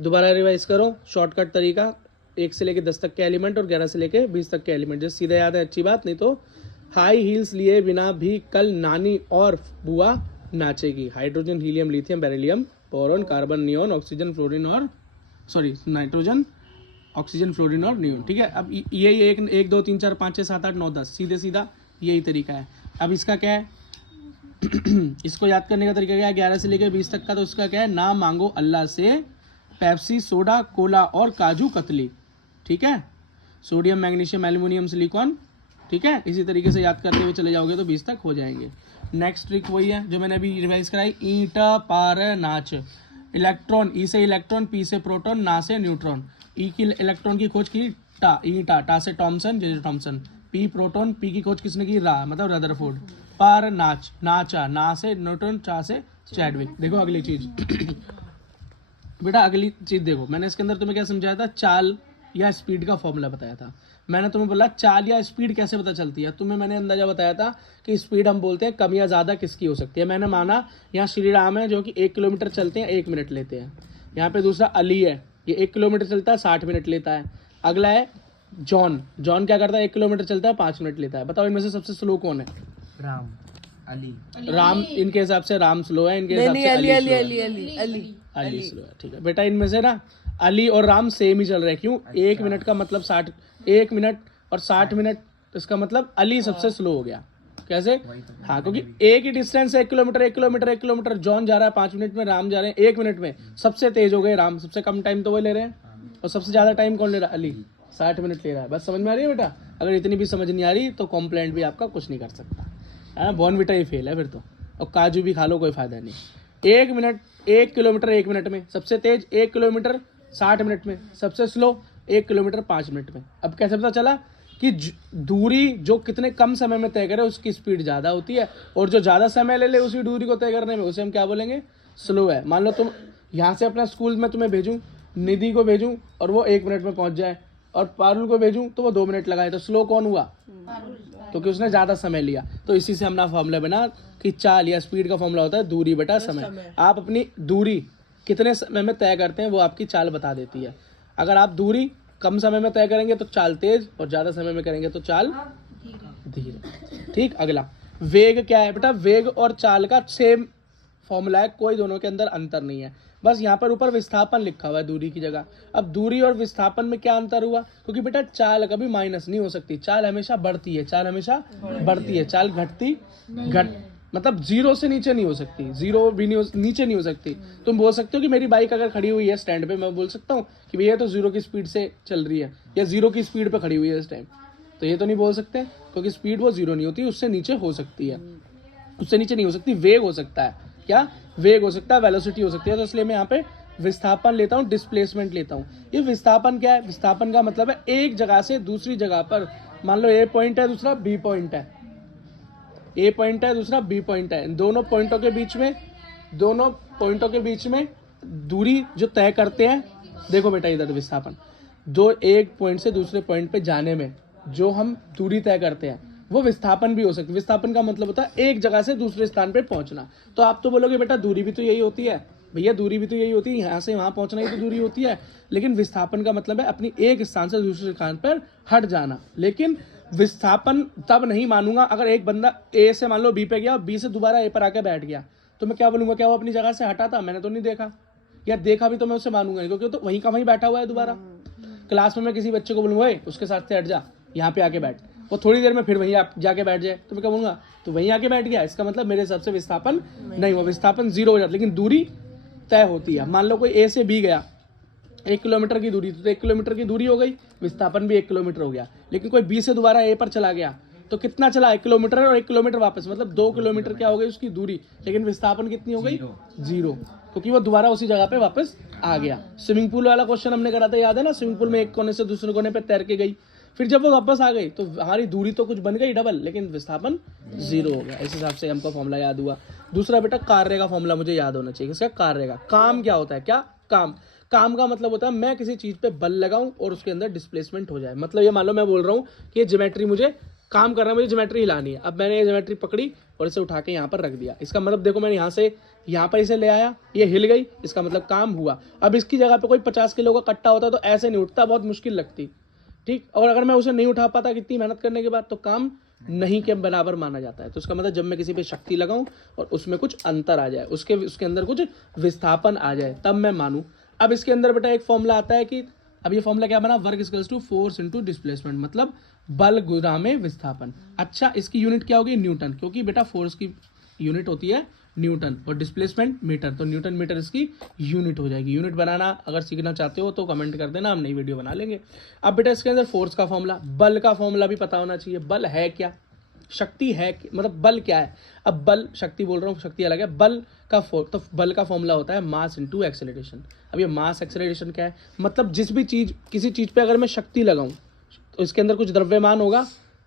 दोबारा रिवाइज करो, शॉर्टकट तरीका, 1 से लेके 10 तक के एलिमेंट और 11 से लेके 20 तक के एलिमेंट, जैसे सीधा याद है अच्छी बात, नहीं तो हाई हील्स लिए बिना भी कल नानी और बुआ नाचेगी। Hydrogen, helium, lithium, beryllium, boron, carbon, neon, oxygen, fluorine और नाइट्रोजन, ऑक्सीजन, फ्लोरीन और नियॉन। ठीक है, अब यही 1 2 3 4 5 6 7 8 9 10 सीधे सीधा यही तरीका है। अब इसका क्या है इसको याद करने का तरीका क्या है, 11 से लेकर 20 तक का, तो उसका क्या है, ना मांगो अल्लाह से पेप्सी, सोडा, कोला और काजू कतली। ठीक है, सोडियम, मैग्नीशियम, एल्यूमिनियम, सिलिकॉन। ठीक है, इसी तरीके से याद करते हुए चले जाओगे तो 20 तक हो जाएंगे। नेक्स्ट ट्रिक वही है जो मैंने अभी रिवाइज कराई, ईंट पार नाच। इलेक्ट्रॉन, ई से इलेक्ट्रॉन, पी से प्रोटॉन, ना से न्यूट्रॉन। ई की इलेक्ट्रॉन की खोज की टा, ईटा, टा से टॉमसन, जे टॉमसन। पी प्रोटॉन, पी की खोज किसने की, रा मतलब रदरफोर्ड। पार नाच, नाचा, ना से न्यूटन, चा से चैडविक। देखो अगली चीज बेटा, अगली चीज देखो, मैंने इसके अंदर तुम्हें क्या समझाया था, चाल या स्पीड का फॉर्मूला बताया था। मैंने तुम्हें बोला चाल या स्पीड कैसे पता चलती है, तुम्हें मैंने अंदाजा बताया था कि स्पीड हम बोलते हैं कम या ज्यादा किसकी हो सकती है। मैंने माना यहाँ श्री राम है जो कि 1 किलोमीटर चलते हैं 1 मिनट लेते हैं। यहाँ पे दूसरा अली है, ये 1 किलोमीटर चलता है 60 मिनट लेता है। अगला है जॉन, जॉन क्या करता है, 1 किलोमीटर चलता है 5 मिनट लेता है। बताओ इनमें से सबसे स्लो कौन है, राम, अली, राम। इनके हिसाब से राम स्लो है, इनके हिसाब से अली स्लो है। ठीक है बेटा, इनमें से ना अली और राम सेम ही चल रहे हैं। क्यों, 1 मिनट का मतलब 60, 1 मिनट और 60 मिनट, इसका मतलब अली सबसे स्लो हो गया। कैसे, हाँ, क्योंकि एक ही डिस्टेंस है, 1 किलोमीटर 1 किलोमीटर 1 किलोमीटर। जॉन जा रहा है 5 मिनट में, राम जा रहे हैं 1 मिनट में। सबसे तेज हो गए राम, सबसे कम टाइम तो वो ले रहे हैं, और सबसे ज्यादा टाइम कौन ले रहा है, अली, 60 मिनट ले रहा है। बस समझ में आ रही है बेटा, अगर इतनी भी समझ नहीं आ रही तो कॉम्प्लेंट भी आपका कुछ नहीं कर सकता है, बॉर्नविटा ही फेल है फिर तो, और काजू भी खा लो कोई फायदा नहीं। 1 मिनट, 1 किलोमीटर 1 मिनट में सबसे तेज, 1 किलोमीटर 60 मिनट में सबसे स्लो, 1 किलोमीटर 5 मिनट में। अब कैसे पता चला कि दूरी जो कितने कम समय में तय करे उसकी स्पीड ज़्यादा होती है, और जो ज़्यादा समय ले ले उसी दूरी को तय करने में उसे हम क्या बोलेंगे, स्लो है। मान लो तुम यहाँ से अपना स्कूल में तुम्हें भेजूँ, निधि को भेजूँ और वो 1 मिनट में पहुँच जाए, और पारुल को भेजूँ तो वो 2 मिनट लगाए, तो स्लो कौन हुआ, क्योंकि उसने ज़्यादा समय लिया। तो इसी से हमने फॉर्मूला बना कि चाल या स्पीड का फॉर्मूला होता है दूरी बटा समय। आप अपनी दूरी कितने समय में तय करते हैं वो आपकी चाल बता देती है। अगर आप दूरी कम समय में तय करेंगे तो चाल तेज, और ज़्यादा समय में करेंगे तो चाल धीरे। ठीक, अगला वेग क्या है बेटा, वेग और चाल का सेम फॉर्मूला है, कोई दोनों के अंदर अंतर नहीं है, बस यहाँ पर ऊपर विस्थापन लिखा हुआ है दूरी की जगह। अब दूरी और विस्थापन में क्या अंतर हुआ, क्योंकि बेटा चाल कभी माइनस नहीं हो सकती, चाल हमेशा बढ़ती है, चाल हमेशा बढ़ती है, चाल घटती मतलब 0 से नीचे नहीं हो सकती, 0 भी नहीं नीचे नहीं हो सकती। तुम बोल सकते हो कि मेरी बाइक अगर खड़ी हुई है स्टैंड पे, मैं बोल सकता हूँ कि भैया तो 0 की स्पीड से चल रही है, या 0 की स्पीड पे खड़ी हुई है इस टाइम, तो ये तो नहीं बोल सकते, क्योंकि स्पीड वो 0 नहीं होती, उससे नीचे हो सकती है, उससे नीचे नहीं हो सकती। वेग हो सकता है, क्या वेग हो सकता है, वेलोसिटी हो सकती है। तो इसलिए मैं यहाँ पे विस्थापन लेता हूँ, डिस्प्लेसमेंट लेता हूँ। ये विस्थापन क्या है, विस्थापन का मतलब है एक जगह से दूसरी जगह पर, मान लो ए पॉइंट है दूसरा बी पॉइंट है, ए पॉइंट है दूसरा बी पॉइंट है, दोनों पॉइंटों के बीच में दूरी जो तय करते हैं, देखो बेटा इधर विस्थापन, जो एक पॉइंट से दूसरे पॉइंट पे जाने में जो हम दूरी तय करते हैं वो विस्थापन भी हो सकती है। विस्थापन का मतलब होता है एक जगह से दूसरे स्थान पे पहुंचना। तो आप तो बोलोगे बेटा दूरी भी तो यही होती है, भैया दूरी भी तो यही होती है, यहाँ से वहां पहुंचना ही तो दूरी होती है, लेकिन विस्थापन का मतलब है अपनी एक स्थान से दूसरे स्थान पर हट जाना। लेकिन विस्थापन तब नहीं मानूंगा अगर एक बंदा ए से मान लो बी पे गया और बी से दोबारा ए पर आके बैठ गया, तो मैं क्या बोलूंगा, क्या वो अपनी जगह से हटा था, मैंने तो नहीं देखा, या देखा भी तो मैं उसे मानूंगा नहीं, क्योंकि तो वहीं का वहीं बैठा हुआ है दोबारा। क्लास में मैं किसी बच्चे को बोलूंगा उसके साथ से हट जा, यहाँ पे आके बैठ, वो थोड़ी देर में फिर वहीं आप जाके बैठ जाए, तो मैं क्या बोलूंगा, तो वहीं आके बैठ गया, इसका मतलब मेरे हिसाब से विस्थापन नहीं हुआ, विस्थापन 0 हो जाता, लेकिन दूरी तय होती है। मान लो कोई ए से बी गया 1 किलोमीटर की दूरी, तो 1 किलोमीटर की दूरी हो गई, विस्थापन भी 1 किलोमीटर हो गया। लेकिन कोई बी से दोबारा ए पर चला गया तो कितना चला, 1 किलोमीटर और 1 किलोमीटर वापस, मतलब 2 किलोमीटर क्या हो गई उसकी दूरी, लेकिन विस्थापन कितनी हो गई, 0, क्योंकि वो दोबारा उसी जगह पे वापस आ गया। स्विमिंग पूल वाला क्वेश्चन हमने करा था, याद है ना, स्विमिंग पूल में एक कोने से दूसरे कोने पे तैर के गई, फिर जब वो वापस आ गई तो हमारी दूरी तो कुछ बन गई डबल, लेकिन विस्थापन 0 हो गया। इस हिसाब से हमको फॉर्मूला याद हुआ। दूसरा बेटा कार्य का फॉर्मूला मुझे याद होना चाहिए, इसका कार्य का, काम क्या होता है, क्या काम, काम का मतलब होता है मैं किसी चीज पे बल लगाऊं और उसके अंदर डिस्प्लेसमेंट हो जाए। मतलब ये मान लो मैं बोल रहा हूँ कि ये ज्योमेट्री मुझे काम कर रहा है, मुझे ज्योमेट्री हिलानी है। अब मैंने ये ज्योमेट्री पकड़ी और इसे उठा के यहाँ पर रख दिया। इसका मतलब देखो मैंने यहाँ से यहाँ पर इसे ले आया, ये हिल गई, इसका मतलब काम हुआ। अब इसकी जगह पे कोई 50 किलो का कट्टा होता तो ऐसे नहीं उठता, बहुत मुश्किल लगती, ठीक। और अगर मैं उसे नहीं उठा पाता कितनी मेहनत करने के बाद, तो काम नहीं के बराबर माना जाता है। तो इसका मतलब जब मैं किसी पे शक्ति लगाऊं और उसमें कुछ अंतर आ जाए, उसके अंदर कुछ विस्थापन आ जाए, तब मैं मानूं। अब इसके अंदर बेटा एक फॉर्मूला आता है कि अब ये फॉर्मूला क्या बना, work equals to force into displacement, मतलब बल गुणा में विस्थापन। अच्छा, इसकी यूनिट क्या होगी, न्यूटन, क्योंकि बेटा फोर्स की यूनिट होती है न्यूटन और डिस्प्लेसमेंट मीटर, तो न्यूटन मीटर इसकी यूनिट हो जाएगी। यूनिट बनाना अगर सीखना चाहते हो तो कमेंट कर देना, हम नई वीडियो बना लेंगे। अब बेटा इसके अंदर फोर्स का फॉर्मूला, बल का फॉर्मूला भी पता होना चाहिए। बल है क्या, शक्ति है, मतलब बल क्या है। अब बल, शक्ति बोल रहा हूँ, शक्ति अलग है। बल का तो बल का फॉर्मूला होता है मास इनटू एक्सेलरेशन। अब ये मास एक्सेलरेशन क्या है, मतलब जिस भी चीज, किसी चीज पे अगर मैं शक्ति लगाऊं तो इसके अंदर कुछ द्रव्यमान होगा,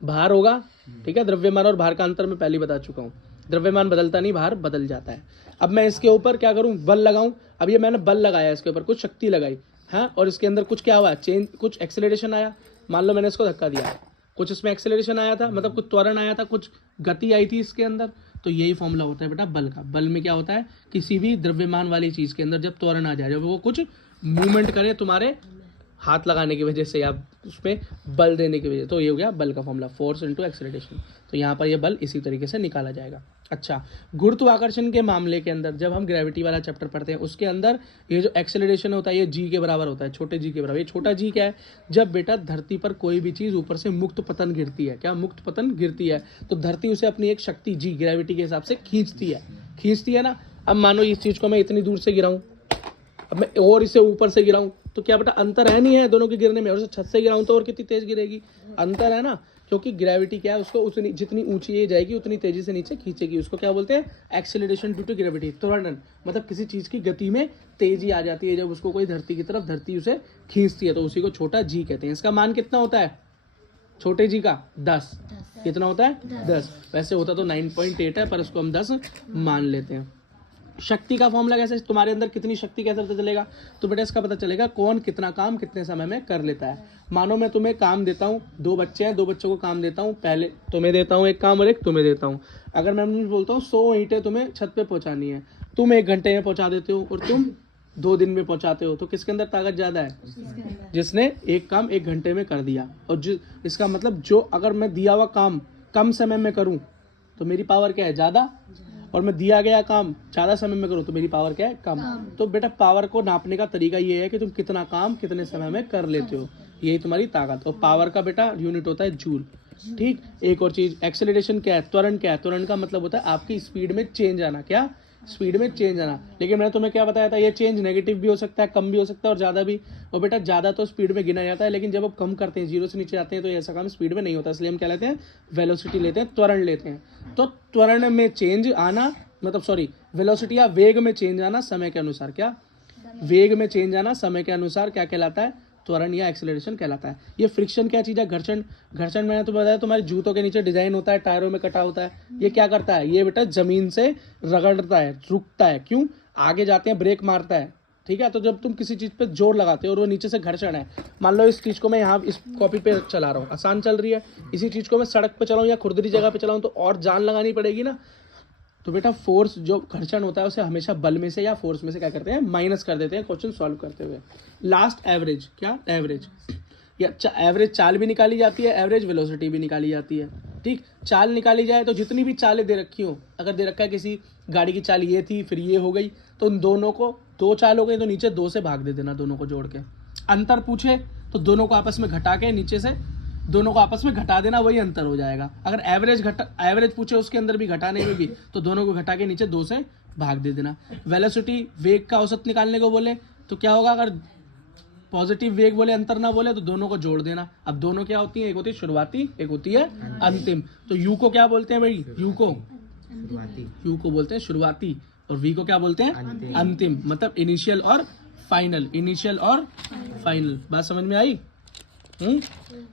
भार होगा, ठीक है। द्रव्यमान और भार का अंतर मैं पहले बता चुका हूँ। द्रव्यमान बदलता नहीं, भार बदल जाता है। अब मैं इसके ऊपर क्या करूं, बल लगाऊं। अब ये मैंने बल लगाया, इसके ऊपर कुछ शक्ति लगाई, हाँ, और इसके अंदर कुछ क्या हुआ, चेंज, कुछ एक्सेलरेशन आया। मान लो मैंने इसको धक्का दिया, कुछ इसमें एक्सेलरेशन आया था, मतलब कुछ त्वरण आया था, कुछ गति आई थी इसके अंदर। तो यही फॉर्मूला होता है बेटा बल का। बल में क्या होता है, किसी भी द्रव्यमान वाली चीज के अंदर जब त्वरण आ जाए, जब वो कुछ मूवमेंट करे तुम्हारे हाथ लगाने की वजह से या उसमें बल देने की वजह, तो ये हो गया बल का फॉर्मूला, फोर्स इनटू एक्सेलरेशन। तो यहाँ पर ये बल इसी तरीके से निकाला जाएगा। अच्छा, गुरुत्वाकर्षण के मामले के अंदर जब हम ग्रेविटी वाला चैप्टर पढ़ते हैं, उसके अंदर ये जो एक्सेलरेशन होता है ये जी के बराबर होता है, छोटे जी के बराबर। ये छोटा जी क्या है, जब बेटा धरती पर कोई भी चीज ऊपर से मुक्त पतन गिरती है, क्या मुक्त पतन गिरती है, तो धरती उसे अपनी एक शक्ति जी, ग्रेविटी के हिसाब से खींचती है ना। अब मानो इस चीज को मैं इतनी दूर से गिराऊं, अब मैं और इसे ऊपर से गिराऊं, तो क्या बेटा अंतर है, नहीं है दोनों के गिरने में। और छत से गिराऊं तो और कितनी तेज गिरेगी, अंतर है ना। क्योंकि ग्रेविटी क्या है, उसको उतनी जितनी ऊंची ये जाएगी उतनी तेजी से नीचे खींचेगी। उसको क्या बोलते हैं, एक्सेलरेशन ड्यू टू ग्रेविटी, त्वरण। मतलब किसी चीज की गति में तेजी आ जाती है जब उसको कोई धरती की तरफ, धरती उसे खींचती है, तो उसी को छोटा जी कहते हैं। इसका मान कितना होता है छोटे जी का, 10। कितना होता है, 10। वैसे होता तो 9.8 है, पर उसको हम 10 मान लेते हैं। शक्ति का फॉर्मूला कैसे, तुम्हारे अंदर कितनी शक्ति कैसे पता चलेगा, तो बेटा इसका पता चलेगा कौन कितना काम कितने समय में कर लेता है। मानो मैं तुम्हें काम देता हूँ, 2 बच्चे हैं, 2 बच्चों को काम देता हूँ, पहले तुम्हें देता हूँ एक काम और एक तुम्हें देता हूँ। अगर मैं बोलता हूँ 100 ईंटें तुम्हें छत पे पहुँचानी है, तुम 1 घंटे में पहुँचा देते हो और तुम 2 दिन में पहुँचाते हो, तो किसके अंदर ताकत ज़्यादा है, जिसने एक काम 1 घंटे में कर दिया। और इसका मतलब जो अगर मैं दिया हुआ काम कम समय में करूँ तो मेरी पावर क्या है, ज़्यादा, और मैं दिया गया काम ज़्यादा समय में करूँ तो मेरी पावर क्या है, कम। तो बेटा पावर को नापने का तरीका ये है कि तुम कितना काम कितने समय में कर लेते हो, यही तुम्हारी ताकत। और पावर का बेटा यूनिट होता है जूल, ठीक। एक और चीज, एक्सेलरेशन क्या है, त्वरण क्या है, त्वरण का मतलब होता है आपकी स्पीड में चेंज आना, क्या, स्पीड में चेंज आना। लेकिन मैंने तुम्हें क्या बताया था, ये चेंज नेगेटिव भी हो सकता है, कम भी हो सकता है और ज़्यादा भी। और बेटा ज़्यादा तो स्पीड में गिना जाता है, लेकिन जब आप कम करते हैं, 0 से नीचे आते हैं, तो ऐसा काम स्पीड में नहीं होता, इसलिए हम क्या लेते हैं, वेलोसिटी लेते हैं, त्वरण लेते हैं। तो त्वरण में चेंज आना, मतलब सॉरी, वेलोसिटी या वेग में चेंज आना समय के अनुसार, क्या, वेग में चेंज आना समय के अनुसार क्या कहलाता है, त्वरण या एक्सेलरेशन कहलाता है। ये फ्रिक्शन क्या चीज़ है, घर्षण। घर्षण मैंने तो बताया तुम्हारे जूतों के नीचे डिजाइन होता है, टायरों में कटा होता है, ये क्या करता है, ये बेटा जमीन से रगड़ता है, रुकता है, क्यों, आगे जाते हैं ब्रेक मारता है, ठीक है। तो जब तुम किसी चीज़ पे जोर लगाते हो और वो नीचे से घर्षण है, मान लो इस चीज़ को मैं यहाँ इस कॉपी पे चला रहा हूँ, आसान चल रही है, इसी चीज़ को मैं सड़क पे चलाऊँ या खुरदरी जगह पे चलाऊँ तो और जान लगानी पड़ेगी ना। तो बेटा फोर्स, जो घर्षण होता है उसे हमेशा बल में से या फोर्स में से क्या करते हैं, माइनस कर देते हैं क्वेश्चन सॉल्व करते हुए। लास्ट एवरेज, क्या, एवरेज या एवरेज चाल भी निकाली जाती है, एवरेज वेलोसिटी भी निकाली जाती है, ठीक। चाल निकाली जाए तो जितनी भी चालें दे रखी हो, अगर दे रखा है किसी गाड़ी की चाल ये थी फिर ये हो गई, तो उन दोनों को 2 चाल हो गई तो नीचे 2 से भाग दे देना, दोनों को जोड़ के। अंतर पूछे तो दोनों को आपस में घटा के नीचे से दोनों को आपस में घटा देना, वही अंतर हो जाएगा। अगर एवरेज पूछे उसके अंदर भी घटाने में भी, तो दोनों को घटा के नीचे 2 से भाग दे देना। वेलोसिटी, वेग का औसत निकालने को बोले तो क्या होगा, अगर पॉजिटिव वेग बोले, अंतर ना बोले, तो दोनों को जोड़ देना। अब दोनों क्या होती है, एक होती है शुरुआती, एक होती है अंतिम। तो यू को क्या बोलते हैं भाई, यू को बोलते हैं शुरुआती, और वी को क्या बोलते हैं, अंतिम। मतलब इनिशियल और फाइनल, इनिशियल और फाइनल। बात समझ में आई,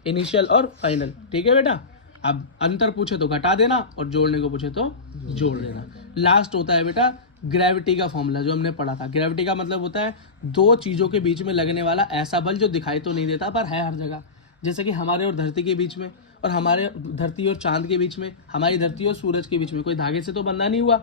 इनिशियल और फाइनल, ठीक है बेटा। अब अंतर पूछे तो घटा देना और जोड़ने को पूछे तो जोड़ देना। लास्ट होता है बेटा ग्रेविटी का फॉर्मूला, जो हमने पढ़ा था। ग्रेविटी का मतलब होता है 2 चीजों के बीच में लगने वाला ऐसा बल जो दिखाई तो नहीं देता पर है हर जगह, जैसे कि हमारे और धरती के बीच में, और हमारे धरती और चांद के बीच में, हमारी धरती और सूरज के बीच में कोई धागे से तो बंधा नहीं हुआ,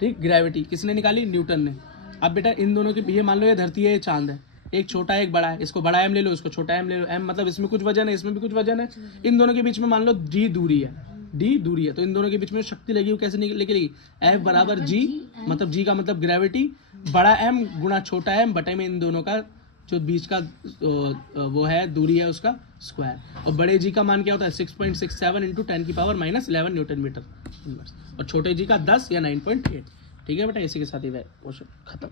ठीक। ग्रेविटी किसने निकाली? न्यूटन ने। अब बेटा इन दोनों के, ये मान लो ये धरती है, ये चांद है, एक छोटा है एक बड़ा है, इसको बड़ा एम ले लो, इसको छोटा एम ले लो। एम मतलब इसमें कुछ वजन है, इसमें भी कुछ वजन है। इन दोनों के बीच में मान लो डी दूरी है, डी दूरी है, तो इन दोनों के बीच में शक्ति लगी, वो कैसे निकलेगी? एफ बराबर जी, मतलब जी का मतलब ग्रेविटी, बड़ा एम गुणा छोटा एम बटे में इन दोनों का जो बीच का वो है दूरी है उसका स्क्वायर। और बड़े जी का मान क्या होता है? 6.67 इंटू 10 की पावर -11 न्यूटन मीटर इनवर्स, और छोटे जी का 10 या 9.8। ठीक है बेटा, इसी के साथ ही क्वेश्चन खत्म।